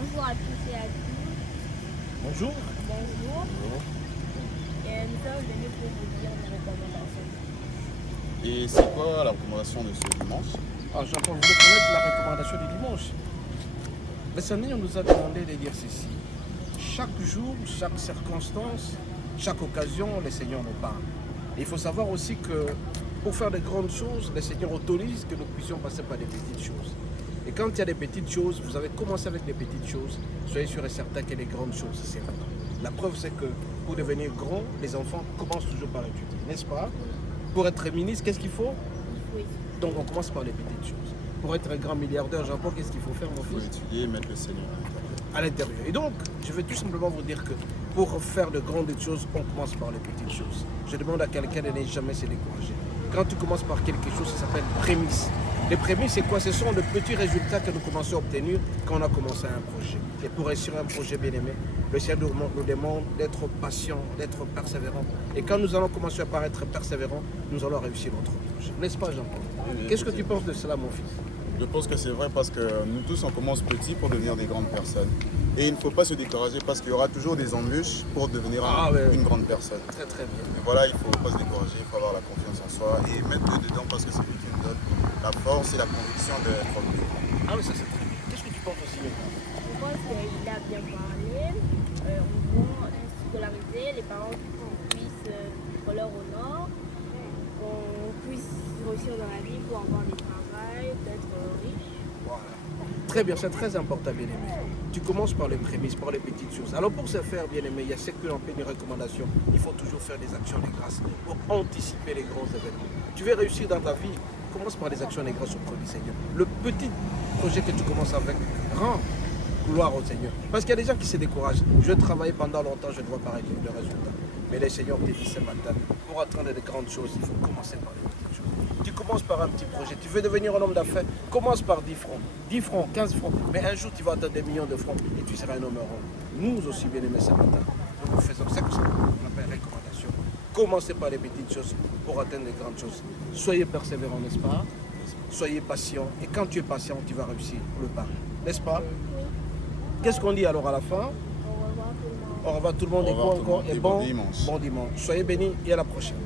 Bonjour à tous et à toutes. Bonjour. Bonjour. Et nous sommes venus pour vous dire nos recommandations. Et c'est quoi la recommandation de ce dimanche? Jean-Paul, vous voulez connaître la recommandation du dimanche? Le Seigneur nous a demandé de dire ceci. Chaque jour, chaque circonstance, chaque occasion, le Seigneur nous parle. Et il faut savoir aussi que pour faire de grandes choses, le Seigneur autorise que nous puissions passer par des petites choses. Et quand il y a des petites choses, vous avez commencé avec des petites choses, soyez sûr et certain que les grandes choses c'est là. La preuve, c'est que pour devenir grand, les enfants commencent toujours par étudier, n'est-ce pas? Pour être ministre, qu'est-ce qu'il faut? Oui. Donc on commence par les petites choses. Pour être un grand milliardaire, Jean-Paul, qu'est-ce qu'il faut faire, mon Il faut fils? étudier et mettre le Seigneur à l'intérieur. À l'intérieur. Et donc, je vais tout simplement vous dire que pour faire de grandes choses, on commence par les petites choses. Je demande à quelqu'un de ne jamais se décourager. Quand tu commences par quelque chose, ça s'appelle prémisse. Les prémices, c'est quoi? Ce sont de petits résultats que nous commençons à obtenir quand on a commencé un projet. Et pour réussir un projet bien aimé, le Seigneur nous demande d'être patient, d'être persévérant. Et quand nous allons commencer par être persévérants, nous allons réussir notre projet. N'est-ce pas, Jean-Paul? Qu'est-ce que tu penses de cela, mon fils? Je pense que c'est vrai parce que nous tous on commence petits pour devenir des grandes personnes. Et il ne faut pas se décourager parce qu'il y aura toujours des embûches pour devenir une grande personne. Très très bien. Mais voilà, il ne faut pas se décourager, il faut avoir la confiance en soi et mettre dedans parce que c'est lui qui nous donne la force et la conviction d'être mieux. Ah oui, ça c'est très bien. Qu'est-ce que tu penses aussi? Je pense qu'il a bien parlé. On doit scolariser les parents pour qu'on puisse leur honneur, qu'on puisse réussir dans la vie pour avoir du travail, d'être riche. Voilà. Très bien, c'est très important, bien-aimé. Tu commences par les prémices, par les petites choses. Alors pour ce faire, bien-aimé, il y a ce que l'on appelle une recommandation. Il faut toujours faire des actions de grâce pour anticiper les grands événements. Tu veux réussir dans ta vie, commence par des actions de grâce auprès du Seigneur. Le petit projet que tu commences avec, rends gloire au Seigneur. Parce qu'il y a des gens qui se découragent. Je travaille pendant longtemps, je ne vois pas de résultat. Mais le Seigneur te dit ce matin, pour atteindre de grandes choses, il faut commencer par les petites choses. Tu commences par un petit projet. Tu veux devenir un homme d'affaires, commence par 10 francs. 10 francs, 15 francs. Mais un jour, tu vas atteindre des millions de francs et tu seras un homme heureux. Nous aussi, bien aimés ce matin, nous faisons ça que ça on appelle recommandation. Commencez par les petites choses pour atteindre les grandes choses. Soyez persévérants, n'est-ce pas? Soyez patient. Et quand tu es patient, tu vas réussir le pas. N'est-ce pas? Qu'est-ce qu'on dit alors à la fin? Au revoir tout le monde. Au revoir tout le monde Au et revoir quoi tout le encore? monde Et et bon dimanche. bon dimanche. Soyez bénis et à la prochaine.